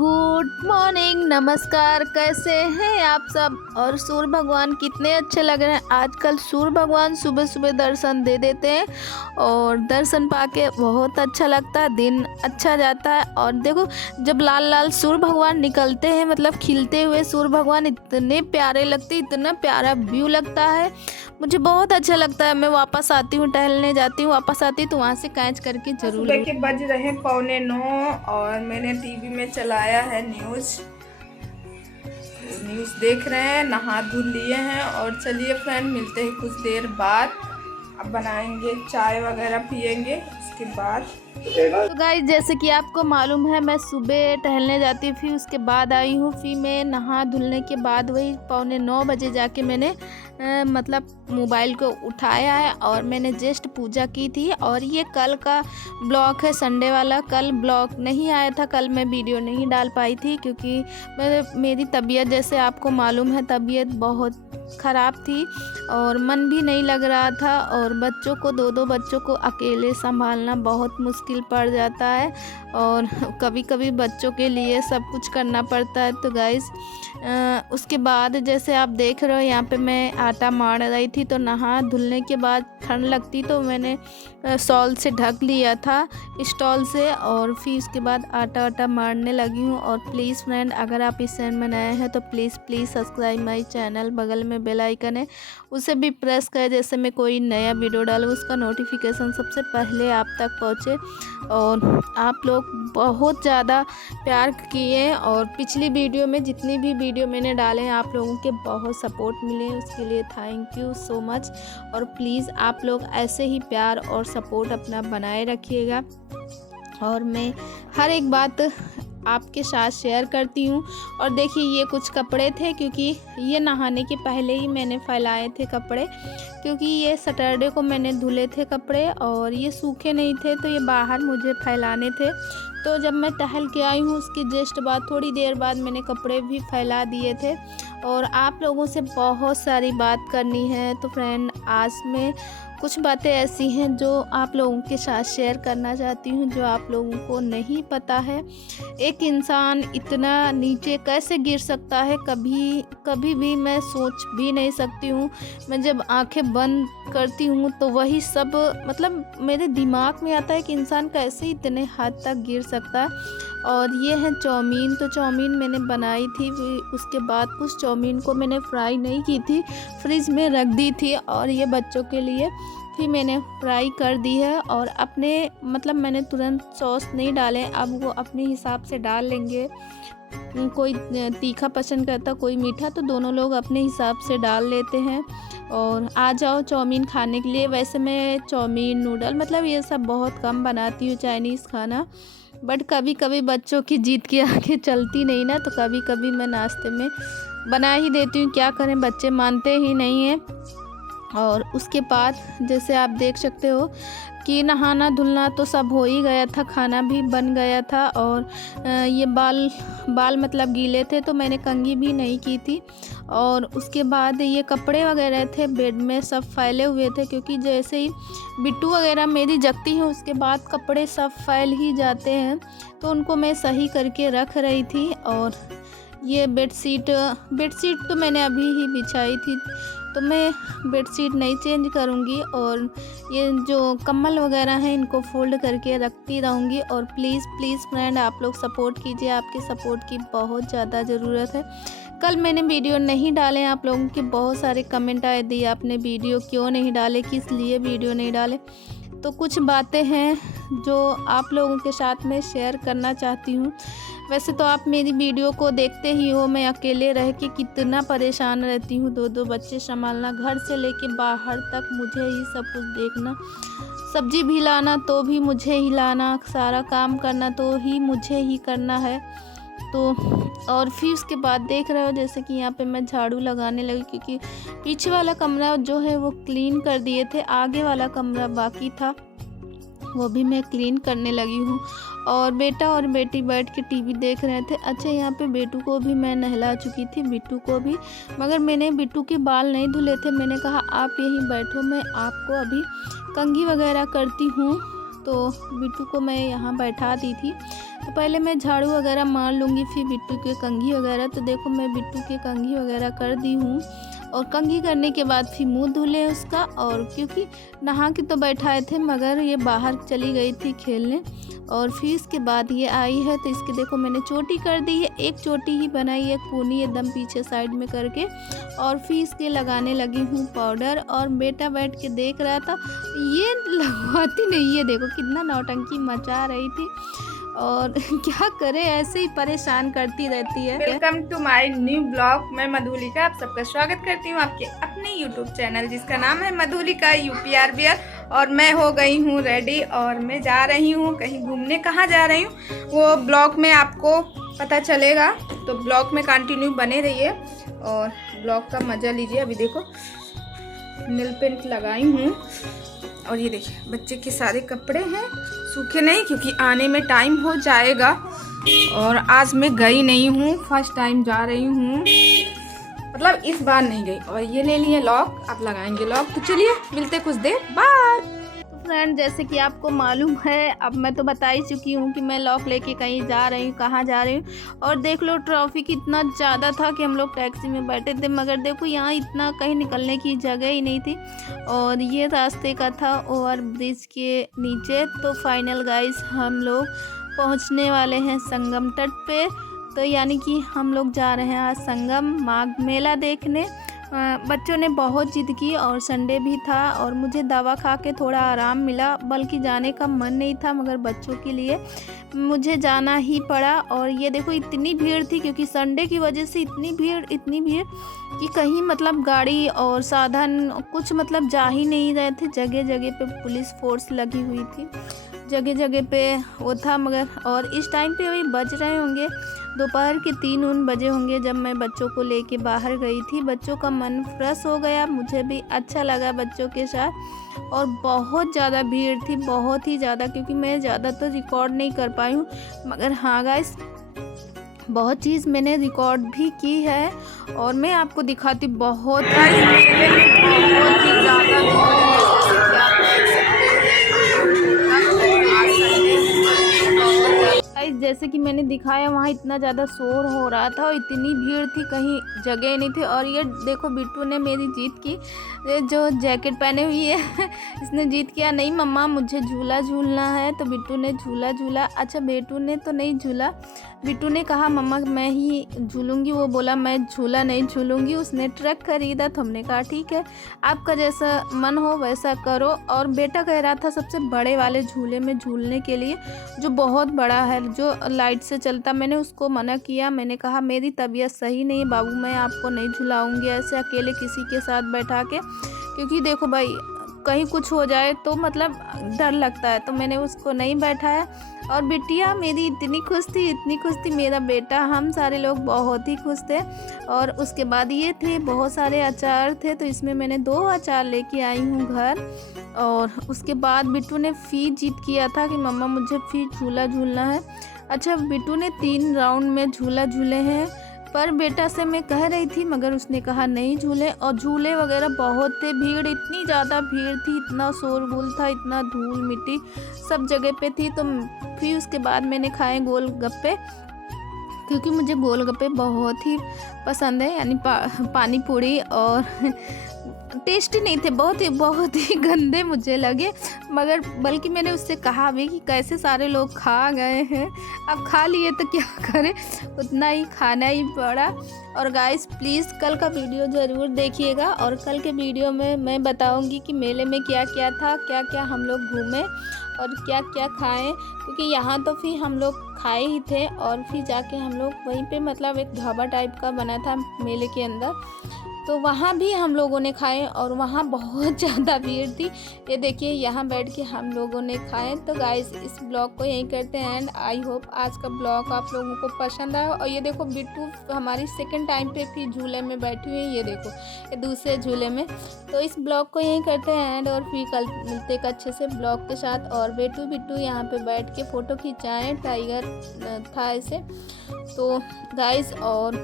Good morning, नमस्कार। कैसे हैं आप सब? और सूर्य भगवान कितने अच्छे लग रहे हैं। आजकल सूर्य भगवान सुबह सुबह दर्शन दे देते हैं और दर्शन पाके बहुत अच्छा लगता है, दिन अच्छा जाता है। और देखो, जब लाल लाल सूर्य भगवान निकलते हैं, मतलब खिलते हुए सूर्य भगवान इतने प्यारे लगते, इतना प्यारा व्यू लगता है, मुझे बहुत अच्छा लगता है। मैं वापस आती हूँ, टहलने जाती हूँ, वापस आती हूँ तो वहाँ से कैच करके जरूर। सुबह के बज रहे हैं 8:45 और मैंने टीवी में चलाया है न्यूज़ देख रहे हैं, नहा धुल लिए हैं। और चलिए फ्रेंड, मिलते हैं कुछ देर बाद। अब बनाएंगे चाय वगैरह, पियेंगे उसके बाद। तो गाइस, जैसे कि आपको मालूम है, मैं सुबह टहलने जाती हूँ, फिर उसके बाद आई हूँ, फिर मैं नहा धुलने के बाद वही 8:45 बजे जाके मैंने मतलब मोबाइल को उठाया है और मैंने जस्ट पूजा की थी। और ये कल का ब्लॉग है, संडे वाला। कल ब्लॉग नहीं आया था, कल मैं वीडियो नहीं डाल पाई थी क्योंकि मेरी तबीयत, जैसे आपको मालूम है, तबीयत बहुत ख़राब थी और मन भी नहीं लग रहा था। और बच्चों को, दो बच्चों को अकेले संभालना बहुत मुश्किल पड़ जाता है और कभी कभी बच्चों के लिए सब कुछ करना पड़ता है। तो गाइस, उसके बाद जैसे आप देख रहे हो, यहाँ पे मैं आटा मार रही थी। तो नहा धुलने के बाद ठंड लगती तो मैंने शॉल से ढक लिया था, स्टॉल से, और फिर उसके बाद आटा मारने लगी हूँ। और प्लीज़ फ्रेंड, अगर आप इस चैनल में नए हैं तो प्लीज़ सब्सक्राइब माई चैनल। बगल में बेल आइकन है, उसे भी प्रेस करें, जैसे मैं कोई नया वीडियो डालूँ उसका नोटिफिकेशन सबसे पहले आप तक पहुँचे। और आप लोग बहुत ज़्यादा प्यार किए और पिछली वीडियो में जितनी भी वीडियो मैंने डाले हैं, आप लोगों के बहुत सपोर्ट मिले, उसके लिए थैंक यू सो मच। और प्लीज़ आप लोग ऐसे ही प्यार और सपोर्ट अपना बनाए रखिएगा। और मैं हर एक बात आपके साथ शेयर करती हूँ। और देखिए, ये कुछ कपड़े थे, क्योंकि ये नहाने के पहले ही मैंने फैलाए थे कपड़े, क्योंकि ये सैटरडे को मैंने धुले थे कपड़े और ये सूखे नहीं थे, तो ये बाहर मुझे फैलाने थे। तो जब मैं टहल के आई हूँ, उसकी जस्ट बाद, थोड़ी देर बाद, मैंने कपड़े भी फैला दिए थे। और आप लोगों से बहुत सारी बात करनी है। तो फ्रेंड, आज मैं कुछ बातें ऐसी हैं जो आप लोगों के साथ शेयर करना चाहती हूँ, जो आप लोगों को नहीं पता है। एक इंसान इतना नीचे कैसे गिर सकता है, कभी कभी भी मैं सोच भी नहीं सकती हूँ। मैं जब आंखें बंद करती हूँ तो वही सब, मतलब मेरे दिमाग में आता है कि इंसान कैसे इतने हद तक गिर सकता है। और ये है चाउमीन। तो चाउमीन मैंने बनाई थी, फिर उसके बाद कुछ चाउमीन को मैंने फ्राई नहीं की थी, फ्रिज में रख दी थी। और ये बच्चों के लिए फिर मैंने फ्राई कर दी है। और अपने, मतलब मैंने तुरंत सॉस नहीं डाले, अब वो अपने हिसाब से डाल लेंगे। कोई तीखा पसंद करता, कोई मीठा, तो दोनों लोग अपने हिसाब से डाल लेते हैं। और आ जाओ चाउमीन खाने के लिए। वैसे मैं चाउमीन, नूडल, मतलब ये सब बहुत कम बनाती हूँ, चाइनीज़ खाना। बट कभी कभी बच्चों की जीत के आगे चलती नहीं ना, तो कभी कभी मैं नाश्ते में बना ही देती हूँ। क्या करें, बच्चे मानते ही नहीं हैं। और उसके बाद जैसे आप देख सकते हो कि नहाना धुलना तो सब हो ही गया था, खाना भी बन गया था। और ये बाल मतलब गीले थे, तो मैंने कंघी भी नहीं की थी। और उसके बाद ये कपड़े वगैरह थे बेड में, सब फैले हुए थे, क्योंकि जैसे ही बिट्टू वगैरह मेरी जगती है, उसके बाद कपड़े सब फैल ही जाते हैं। तो उनको मैं सही करके रख रही थी। और ये बेडशीट तो मैंने अभी ही बिछाई थी, तो मैं बेडशीट नहीं चेंज करूँगी। और ये जो कम्बल वगैरह हैं, इनको फोल्ड करके रखती रहूँगी। और प्लीज़ फ्रेंड, आप लोग सपोर्ट कीजिए, आपके सपोर्ट की बहुत ज़्यादा ज़रूरत है। कल मैंने वीडियो नहीं डाले, आप लोगों के बहुत सारे कमेंट आए थे, आपने वीडियो क्यों नहीं डाले, किस लिए वीडियो नहीं डाले। तो कुछ बातें हैं जो आप लोगों के साथ में शेयर करना चाहती हूँ। वैसे तो आप मेरी वीडियो को देखते ही हो, मैं अकेले रह के कितना परेशान रहती हूँ। दो बच्चे संभालना, घर से लेके बाहर तक मुझे ही सब कुछ देखना, सब्जी भी लाना तो भी मुझे ही लाना, सारा काम करना तो ही मुझे ही करना है। तो और फिर उसके बाद देख रहे हो, जैसे कि यहाँ पे मैं झाड़ू लगाने लगी, क्योंकि पीछे वाला कमरा जो है वो क्लीन कर दिए थे, आगे वाला कमरा बाकी था, वो भी मैं क्लीन करने लगी हूँ। और बेटा और बेटी बैठ के टीवी देख रहे थे। अच्छा, यहाँ पे बेटू को भी मैं नहला चुकी थी, बिट्टू को भी, मगर मैंने बिट्टू के बाल नहीं धुले थे। मैंने कहा आप यहीं बैठो, मैं आपको अभी कंघी वगैरह करती हूँ। तो बिट्टू को मैं यहाँ बैठा दी थी। तो पहले मैं झाड़ू वगैरह मार लूँगी, फिर बिट्टू के कंघी वगैरह। तो देखो मैं बिट्टू के कंघी वगैरह कर दी हूँ, और कंघी करने के बाद फिर मुंह धुले उसका। और क्योंकि नहा के तो बैठाए थे, मगर ये बाहर चली गई थी खेलने, और फिर इसके बाद ये आई है। तो इसके देखो मैंने चोटी कर दी है, एक चोटी ही बनाई है पूनी एकदम पीछे साइड में करके, और फिर इसके लगाने लगी हूँ पाउडर। और बेटा बैठ के देख रहा था, ये लगवाती नहीं है, देखो कितना नौटंकी मचा रही थी। और क्या करे, ऐसे ही परेशान करती रहती है। Welcome to my new blog. मैं मधुलिका आप सबका स्वागत करती हूँ आपके अपने यूट्यूब चैनल जिसका नाम है मधुलिका UPRBR। और मैं हो गई हूँ रेडी और मैं जा रही हूँ कहीं घूमने। कहाँ जा रही हूँ वो ब्लॉग में आपको पता चलेगा, तो ब्लॉग में कंटिन्यू बने रहिए और ब्लॉग का मज़ा लीजिए। अभी देखो नेल पेंट लगाई हूँ, और ये देखिए बच्चे के सारे कपड़े हैं, सूखे नहीं क्योंकि आने में टाइम हो जाएगा। और आज मैं गई नहीं हूँ, फर्स्ट टाइम जा रही हूँ, मतलब इस बार नहीं गई। और ये ले लिए लॉक, आप लगाएंगे लॉक। तो चलिए मिलते कुछ देर बाद। फ्रेंड, जैसे कि आपको मालूम है, अब मैं तो बता ही चुकी हूँ कि मैं लॉक लेके कहीं जा रही हूँ, कहाँ जा रही हूँ। और देख लो ट्रैफिक इतना ज़्यादा था कि हम लोग टैक्सी में बैठे थे, मगर देखो यहाँ इतना कहीं निकलने की जगह ही नहीं थी। और ये रास्ते का था ओवर ब्रिज के नीचे। तो फाइनल गाइस हम लोग पहुँचने वाले हैं संगम तट पे। तो यानी कि हम लोग जा रहे हैं आज संगम माघ मेला देखने। बच्चों ने बहुत जिद की और संडे भी था, और मुझे दवा खा के थोड़ा आराम मिला, बल्कि जाने का मन नहीं था, मगर बच्चों के लिए मुझे जाना ही पड़ा। और ये देखो इतनी भीड़ थी, क्योंकि संडे की वजह से इतनी भीड़ कि कहीं मतलब गाड़ी और साधन कुछ मतलब जा ही नहीं रहे थे। जगह जगह पे पुलिस फोर्स लगी हुई थी, जगह जगह पे वो था। मगर और इस टाइम पे अभी बज रहे होंगे दोपहर के 3 बजे होंगे जब मैं बच्चों को लेके बाहर गई थी। बच्चों का मन फ्रेश हो गया, मुझे भी अच्छा लगा बच्चों के साथ। और बहुत ज़्यादा भीड़ थी, बहुत ही ज़्यादा, क्योंकि मैं ज़्यादा तो रिकॉर्ड नहीं कर पाई हूँ, मगर हाँ गाइस बहुत चीज़ मैंने रिकॉर्ड भी की है, और मैं आपको दिखाती। बहुत ही जैसे कि मैंने दिखाया, वहाँ इतना ज़्यादा शोर हो रहा था और इतनी भीड़ थी, कहीं जगह नहीं थी। और ये देखो बिट्टू ने मेरी जीत की, जो जैकेट पहने हुई है इसने जीत किया, नहीं मम्मा मुझे झूला झूलना है। तो बिट्टू ने झूला झूला। अच्छा बेटू ने तो नहीं झूला, बिट्टू ने कहा मम्मा मैं ही झूलूंगी, वो बोला मैं झूला नहीं झूलूंगी। उसने ट्रक खरीदा, तो हमने कहा ठीक है आपका जैसा मन हो वैसा करो। और बेटा कह रहा था सबसे बड़े वाले झूले में झूलने के लिए, जो बहुत बड़ा है, जो लाइट से चलता। मैंने उसको मना किया, मैंने कहा मेरी तबीयत सही नहीं है बाबू, मैं आपको नहीं झुलाऊंगी ऐसे अकेले किसी के साथ बैठा के, क्योंकि देखो भाई कहीं कुछ हो जाए तो मतलब डर लगता है। तो मैंने उसको नहीं बैठाया। और बिटिया मेरी इतनी खुश थी, इतनी खुश थी, मेरा बेटा, हम सारे लोग बहुत ही खुश थे। और उसके बाद ये थे बहुत सारे अचार थे, तो इसमें मैंने 2 अचार लेके आई हूँ घर। और उसके बाद बिट्टू ने फिर जिद किया था कि मम्मा मुझे फिर झूला झूलना है। अच्छा बिट्टू ने 3 राउंड में झूला झूले हैं, पर बेटा से मैं कह रही थी, मगर उसने कहा नहीं झूले। और झूले वगैरह बहुत थे, भीड़ इतनी ज़्यादा भीड़ थी, इतना शोरगुल था, इतना धूल मिट्टी सब जगह पे थी। तो फिर उसके बाद मैंने खाए गोलगप्पे, क्योंकि मुझे गोलगप्पे बहुत ही पसंद है, यानी पानी पूरी। और टेस्टी नहीं थे, बहुत ही गंदे मुझे लगे, मगर बल्कि मैंने उससे कहा भी कि कैसे सारे लोग खा गए हैं, अब खा लिए तो क्या करें, उतना ही खाना ही पड़ा। और गाइस प्लीज़ कल का वीडियो ज़रूर देखिएगा, और कल के वीडियो में मैं बताऊंगी कि मेले में क्या क्या था, क्या क्या हम लोग घूमे और क्या क्या खाएं, क्योंकि यहाँ तो फिर हम लोग खाए ही थे। और फिर जाके हम लोग वहीं पे मतलब एक ढाबा टाइप का बना था मेले के अंदर, तो वहाँ भी हम लोगों ने खाए, और वहाँ बहुत ज़्यादा भीड़ थी। ये देखिए यहाँ बैठ के हम लोगों ने खाए। तो गाइस इस ब्लॉग को यहीं करते हैं एंड आई होप आज का ब्लॉग आप लोगों को पसंद आया। और ये देखो बिट्टू हमारी सेकंड टाइम पे फिर झूले में बैठी हुई है, ये देखो ये दूसरे झूले में। तो इस ब्लॉग को यहीं करते हैं एंड, और फिर कल मिलते एक अच्छे से ब्लॉग के साथ। और बिट्टू यहाँ पे बैठ के फ़ोटो खिंचाएँ, टाइगर था ऐसे। तो गाइस और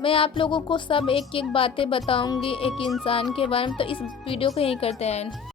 मैं आप लोगों को सब एक एक बातें बताऊंगी एक इंसान के बारे में। तो इस वीडियो को यहीं करते हैं।